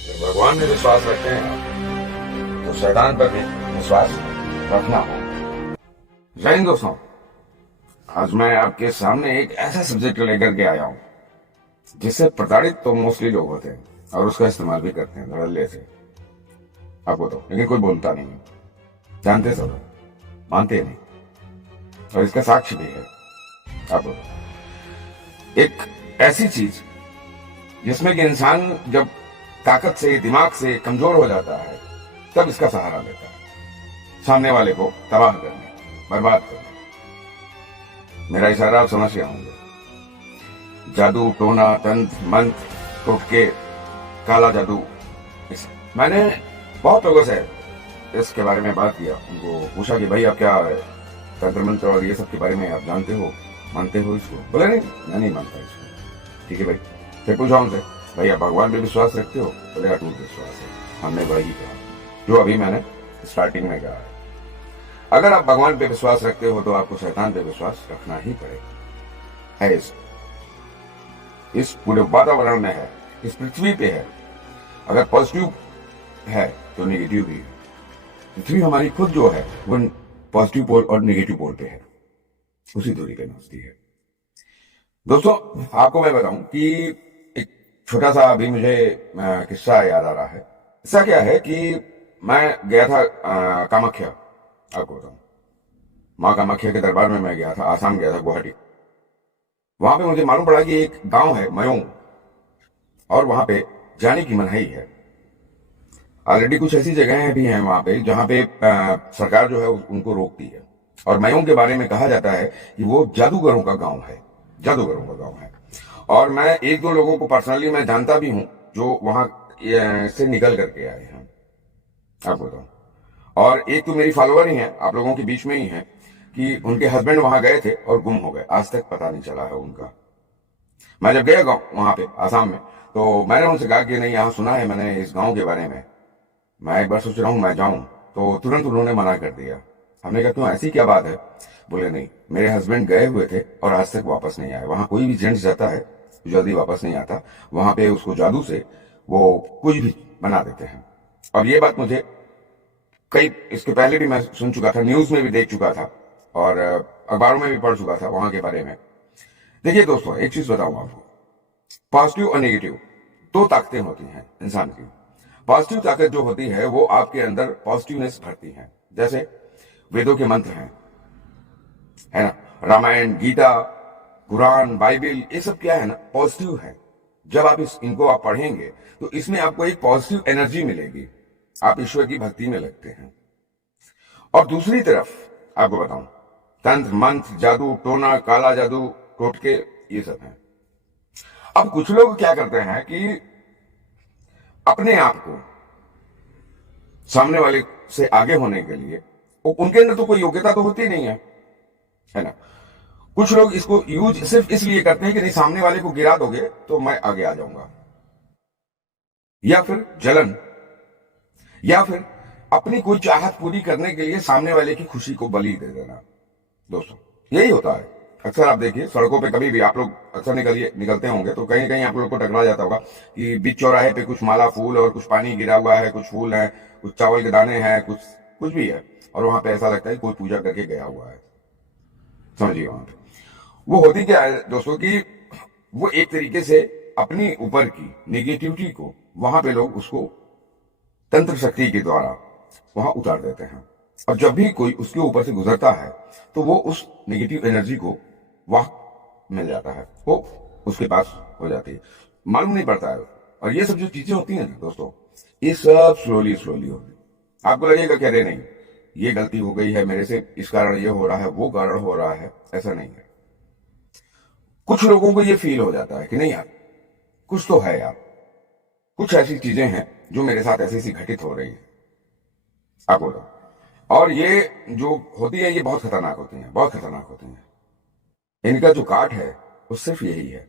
भगवान में विश्वास रखते हैं तो शैतान पर भी विश्वास रखना होगा। जय हिंद दोस्तों, आज मैं आपके सामने एक ऐसा सब्जेक्ट लेकर के आया हूं जिससे प्रताड़ित तो मोस्टली लोग होते हैं और उसका इस्तेमाल भी करते हैं धड़ल्ले से। आपको तो लेकिन कोई बोलता नहीं है, जानते सब, मानते नहीं, और इसका साक्ष्य भी है। आपको एक ऐसी चीज जिसमें कि इंसान जब ताकत से, दिमाग से कमजोर हो जाता है तब इसका सहारा लेता है, सामने वाले को तबाह करने, बर्बाद करने। मेरा इशारा आप समझ के होंगे। जादू, टोना, तंत्र, मंत्र, टोटके, काला जादू, मैंने बहुत लोगों से इसके बारे में बात किया। उनको पूछा कि भाई आप क्या तंत्र मंत्र और ये सब के बारे में आप जानते हो, मानते हो इसको? बोले नहीं, मैं नहीं मानता इसको। ठीक है भाई। फिर पूछा उनसे, भाई आप भगवान पे विश्वास रखते हो? बोले अटूट विश्वास है। हमने वही कहा जो अभी मैंने स्टार्टिंग में कहा है। अगर आप भगवान पे विश्वास रखते हो तो आपको शैतान पे विश्वास रखना ही पड़ेगा। है इस पूरे वातावरण में है, इस पृथ्वी पे है। अगर पॉजिटिव है तो नेगेटिव भी है। पृथ्वी हमारी खुद जो है वो पॉजिटिव पोल और नेगेटिव पोल पे है, उसी दूरी पे नाचती है। दोस्तों, आपको मैं बताऊं कि एक छोटा सा अभी मुझे किस्सा याद आ रहा है। किस्सा क्या है कि मैं गया था कामाख्या। आपको बताऊं, माँ कामाख्या के दरबार में मैं गया था, आसाम गया था, गुवाहाटी। वहां पे मुझे मालूम पड़ा कि एक गांव है मयोंग, और वहां पे जाने की मनाही है। ऑलरेडी कुछ ऐसी जगहें भी हैं वहां पे जहां पे सरकार जो है उनको रोकती है। और मयोंग के बारे में कहा जाता है कि वो जादूगरों का गांव है, जादूगरों का गांव है। और मैं एक दो लोगों को पर्सनली मैं जानता भी हूं जो वहां से निकल करके आए हैं। आपको बताऊं, और एक तो मेरी फॉलोअर ही है, आप लोगों के बीच में ही है, कि उनके हस्बैंड वहां गए थे और गुम हो गए, आज तक पता नहीं चला है उनका। मैं जब गया गाँव वहां पे आसाम में, तो मैंने उनसे कहा कि नहीं, यहाँ सुना है मैंने इस गांव के बारे में, मैं एक बार सोच रहा हूं मैं जाऊं। तो तुरंत उन्होंने मना कर दिया। हमने कहा क्यों, ऐसी क्या बात है? बोले नहीं, मेरे हस्बैंड गए हुए थे और आज तक वापस नहीं आए। वहां कोई भी जेंट्स जाता है तो जल्दी वापस नहीं आता, वहां पे उसको जादू से वो कुछ भी बना देते हैं। और ये बात मुझे कई, इसके पहले भी मैं सुन चुका था, न्यूज में भी देख चुका था, और अखबारों में भी पढ़ चुका था वहां के बारे में। देखिए दोस्तों, एक चीज बताऊं आपको, पॉजिटिव और नेगेटिव दो ताकतें होती हैं इंसान की। पॉजिटिव ताकत जो होती है वो आपके अंदर पॉजिटिवनेस भरती है। जैसे वेदों के मंत्र हैं, है ना, रामायण, गीता, कुरान, बाइबल, ये सब क्या है ना, पॉजिटिव है। जब आप इनको आप पढ़ेंगे तो इसमें आपको एक पॉजिटिव एनर्जी मिलेगी, आप ईश्वर की भक्ति में लगते हैं। और दूसरी तरफ आपको बताऊं, तंत्र मंत्र, जादू, टोना, काला जादू, टोटके, ये सब है। अब कुछ लोग क्या करते हैं कि अपने आप को सामने वाले से आगे होने के लिए, उनके अंदर तो कोई योग्यता तो होती नहीं है ना। कुछ लोग इसको यूज सिर्फ इसलिए करते हैं कि नहीं, सामने वाले को गिरा दोगे तो मैं आगे आ जाऊंगा, या फिर जलन, या फिर अपनी कोई चाहत पूरी करने के लिए सामने वाले की खुशी को बलि दे देना। दोस्तों, यही होता है। अक्सर आप देखिए सड़कों पे, कभी भी आप लोग अक्सर निकलते होंगे तो कहीं कहीं आप लोग को टकरा जाता होगा कि बीच चौराहे पे कुछ माला फूल और कुछ पानी गिरा हुआ है, कुछ फूल है, कुछ चावल के दाने हैं, कुछ कुछ भी है, और वहां पे ऐसा लगता है कोई पूजा करके गया हुआ है। समझिए, वहां पे वो होती क्या है दोस्तों कि वो एक तरीके से अपनी ऊपर की नेगेटिविटी को वहां पे लोग उसको तंत्र शक्ति के द्वारा वहां उतार देते हैं। और जब भी कोई उसके ऊपर से गुजरता है तो वो उस नेगेटिव एनर्जी को वहां मिल जाता है, वो उसके पास हो जाती है, मालूम नहीं पड़ता है। और ये सब जो चीजें होती हैं दोस्तों, ये सब स्लोली स्लोली होती है। आपको लगेगा कि अरे नहीं, ये गलती हो गई है मेरे से, इस कारण ये हो रहा है, वो कारण हो रहा है, ऐसा नहीं है। कुछ लोगों को ये फील हो जाता है कि नहीं यार, कुछ तो है यार, कुछ ऐसी चीजें हैं जो मेरे साथ ऐसी ऐसी घटित हो रही है। आपको बताओ, और ये जो होती है ये बहुत खतरनाक होती हैं, बहुत खतरनाक होती हैं। इनका जो काट है वो सिर्फ यही है।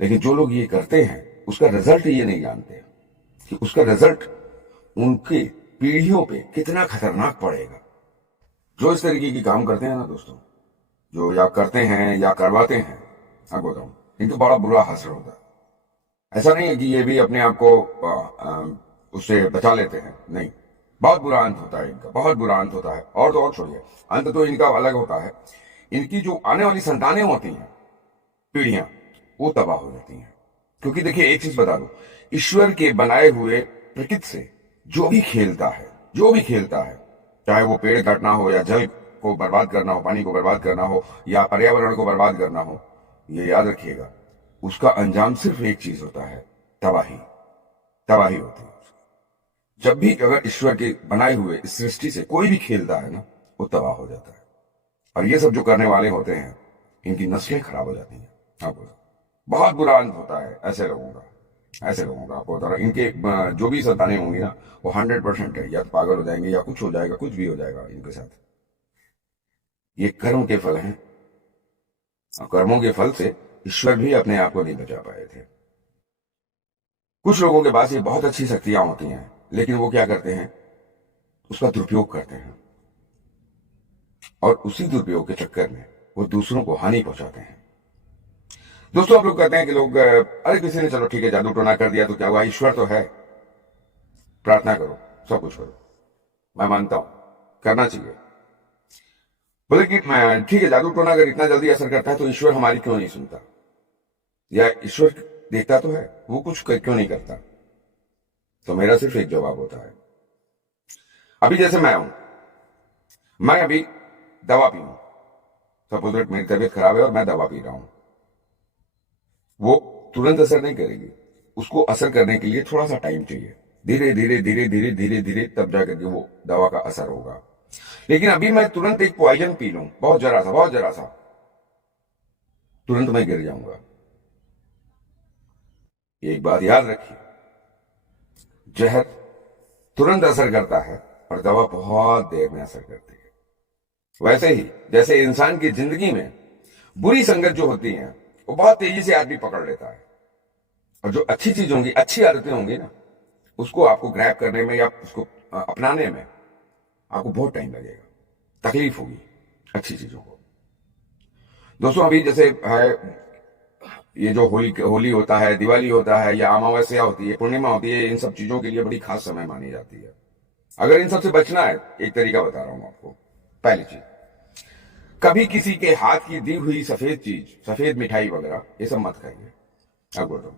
लेकिन जो लोग ये करते हैं उसका रिजल्ट ये नहीं जानते कि उसका रिजल्ट उनके पीढ़ियों पे कितना खतरनाक पड़ेगा। जो इस तरीके की काम करते हैं ना दोस्तों, जो या करते हैं या करवाते हैं, आपको बताऊं, इनको बड़ा बुरा असर होता है। ऐसा नहीं है कि ये भी अपने आप को उससे बचा लेते हैं, नहीं। बहुत बुरा अंत होता है इनका, बहुत बुरा अंत होता है। और तो और छोड़िए, अंत तो इनका अलग होता है, इनकी जो आने वाली संतानें होती हैं, पीढ़ियां, वो तबाह हो जाती हैं। क्योंकि देखिए, एक चीज बता दो, ईश्वर के बनाए हुए प्रकृति से जो भी खेलता है, जो भी खेलता है, चाहे वो पेड़ काटना हो या जल को बर्बाद करना हो, पानी को बर्बाद करना हो या पर्यावरण को बर्बाद करना हो, ये याद रखिएगा, उसका अंजाम सिर्फ एक चीज होता है, तबाही। तबाही होती है। जब भी अगर ईश्वर के बनाए हुए इस सृष्टि से कोई भी खेलता है ना, वो तबाह हो जाता है। और ये सब जो करने वाले होते हैं, इनकी नस्लें खराब हो जाती हैं। आपको बहुत बुरा अंत होता है ऐसे लोगों का, ऐसे लोगों का। आपको बता रहा, इनके जो भी संतानें होंगी ना, वो 100% है, या तो पागल हो जाएंगे या कुछ हो जाएगा, कुछ भी हो जाएगा इनके साथ। ये कर्म के फल हैं, और कर्मों के फल से ईश्वर भी अपने आप को नहीं बचा पाए थे। कुछ लोगों के पास ये बहुत अच्छी शक्तियां होती हैं, लेकिन वो क्या करते हैं, उसका दुरुपयोग करते हैं, और उसी दुरुपयोग के चक्कर में वो दूसरों को हानि पहुंचाते हैं। दोस्तों, आप लोग कहते हैं कि लोग, अरे किसी ने चलो ठीक है जादू टोना कर दिया तो क्या हुआ, ईश्वर तो है, प्रार्थना करो, सब कुछ करो, मैं मानता हूं करना चाहिए। बोले कि ठीक है, जादू टोना अगर इतना जल्दी असर करता है तो ईश्वर हमारी क्यों नहीं सुनता, या ईश्वर देखता तो है, वो कुछ क्यों नहीं करता। तो मेरा सिर्फ एक जवाब होता है, अभी जैसे मैं हूं, मैं अभी दवा पी हूं, सपोज दैट मेरी तबीयत खराब है और मैं दवा पी रहा हूं, वो तुरंत असर नहीं करेगी, उसको असर करने के लिए थोड़ा सा टाइम चाहिए, धीरे धीरे धीरे धीरे धीरे धीरे तब जाकर के वो दवा का असर होगा। लेकिन अभी मैं तुरंत एक पॉइजन पी लूं, बहुत जरा सा, तुरंत मैं गिर जाऊंगा। एक बात याद रखिए, जहर तुरंत असर करता है और दवा बहुत देर में असर करती है। वैसे ही जैसे इंसान की जिंदगी में बुरी संगत जो होती है, वो बहुत तेजी से आदमी पकड़ लेता है, और जो अच्छी चीज होंगी, अच्छी आदतें होंगी ना, उसको आपको ग्रैब करने में या उसको अपनाने में आपको बहुत टाइम लगेगा, तकलीफ होगी अच्छी चीजों को। दोस्तों, अभी जैसे है, ये जो होली होता है, दिवाली होता है, या अमावस्या होती है, पूर्णिमा होती है, इन सब चीजों के लिए बड़ी खास समय मानी जाती है। अगर इन सबसे बचना है, एक तरीका बता रहा हूं आपको। पहली चीज, कभी किसी के हाथ की दी हुई सफेद चीज, सफेद मिठाई वगैरह, ये सब मत खाइए। अब बोलो,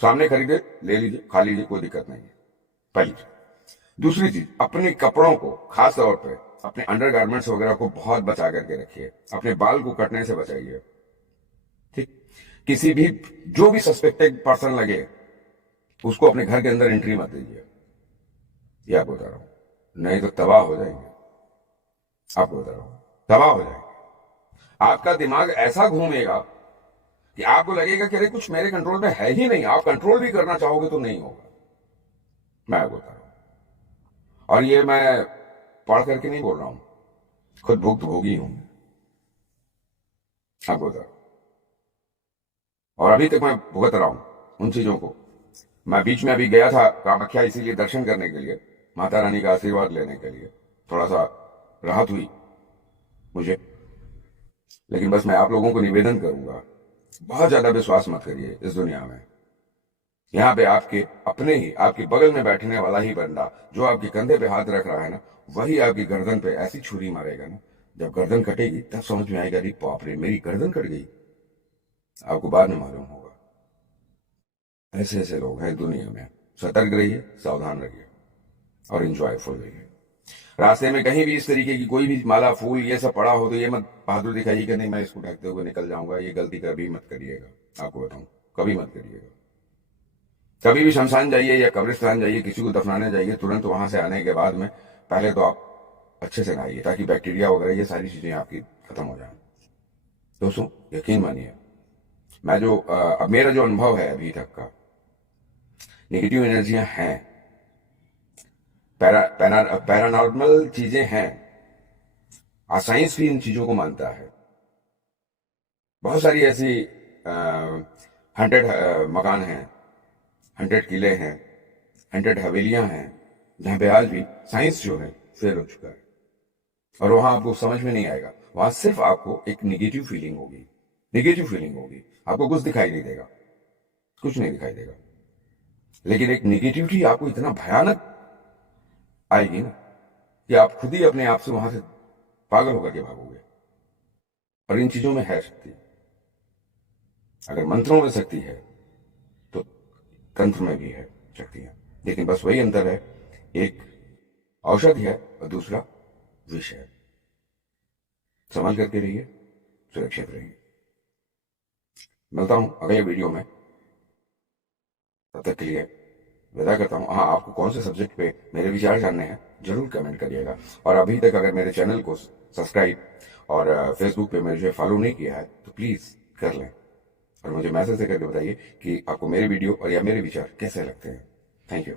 सामने खरीदे, ले लीजिए, खा लीजिए, कोई दिक्कत नहीं है, पहली चीज। दूसरी चीज, अपने कपड़ों को, खास तौर पे अपने अंडरगारमेंट्स वगैरह को बहुत बचा करके रखिए, अपने बाल को कटने से बचाइए, ठीक। किसी भी, जो भी सस्पेक्टेड पर्सन लगे, उसको अपने घर के अंदर एंट्री मत दीजिए, ये आपको बता रहा हूं, नहीं तो तबाह हो जाएंगे। आपको बता रहा हूं, तबाह हो जाएंगे। आपका दिमाग ऐसा घूमेगा कि आपको लगेगा कि अरे कुछ मेरे कंट्रोल में है ही नहीं, आप कंट्रोल भी करना चाहोगे तो नहीं होगा। मैं आपको बता रहा हूं, और ये मैं पढ़ करके नहीं बोल रहा हूं, खुद भुगतभोगी हूं, आपको बता रहा हूं, और अभी तक मैं भुगत रहा हूं उन चीजों को। मैं बीच में अभी गया था कामाख्या, इसीलिए दर्शन करने के लिए, माता रानी का आशीर्वाद लेने के लिए, थोड़ा सा राहत हुई मुझे। लेकिन बस मैं आप लोगों को निवेदन करूंगा, बहुत ज्यादा विश्वास मत करिए इस दुनिया में। यहां पे आपके अपने ही, आपके बगल में बैठने वाला ही बंदा जो आपके कंधे पे हाथ रख रहा है ना, वही आपकी गर्दन पे ऐसी छुरी मारेगा ना, जब गर्दन कटेगी तब समझ में आएगा, अरे बाप रे, मेरी गर्दन कट गई। आपको बाद में मालूम होगा। ऐसे ऐसे लोग हैं दुनिया में। सतर्क रहिए, सावधान रहिए, और इंजॉयफुल रहिए। रास्ते में कहीं भी इस तरीके की कोई भी माला, फूल, ये सब पड़ा हो तो ये मत बहादुर दिखाइए कि नहीं मैं इसको ढकते हुए निकल जाऊंगा। ये गलती कभी मत करिएगा, आपको बताऊं, कभी मत करिएगा। कभी भी शमशान जाइए या कब्रिस्तान जाइए, किसी को दफनाने जाइए, तुरंत वहां से आने के बाद में पहले तो आप अच्छे से नहाइए, ताकि बैक्टीरिया वगैरह ये सारी चीजें आपकी खत्म हो जाए। दोस्तों, यकीन मानिए, मैं जो अब मेरा जो अनुभव है अभी तक का, नेगेटिव एनर्जियां हैं, पैरानॉर्मल चीजें हैं, साइंस भी इन चीजों को मानता है। बहुत सारी ऐसी 100 मकान हैं, 100 किले हैं, 100 हवेलियां हैं, जहां पे आज भी साइंस जो है फेल हो चुका है, और वहां आपको समझ में नहीं आएगा। वहां सिर्फ आपको एक नेगेटिव फीलिंग होगी, नेगेटिव फीलिंग होगी, आपको कुछ दिखाई नहीं देगा, कुछ नहीं दिखाई देगा। लेकिन एक निगेटिविटी आपको इतना भयानक आएगी ना कि आप खुद ही अपने आप से वहां से पागल होकर के भागोगे। और इन चीजों में है शक्ति। अगर मंत्रों में शक्ति है तो तंत्र में भी है शक्तियां। लेकिन बस वही अंतर है, एक औषधि है और दूसरा विष है। संभाल करके रहिए, सुरक्षित रहिए। मिलता हूं अगले वीडियो में, तब तक के लिए विदा करता हूं। हाँ, आपको कौन से सब्जेक्ट पे मेरे विचार जानने हैं जरूर कमेंट करिएगा। और अभी तक अगर मेरे चैनल को सब्सक्राइब और फेसबुक पे मुझे फॉलो नहीं किया है तो प्लीज कर लें और मुझे मैसेज करके बताइए कि आपको मेरे वीडियो और या मेरे विचार कैसे लगते हैं। Thank you.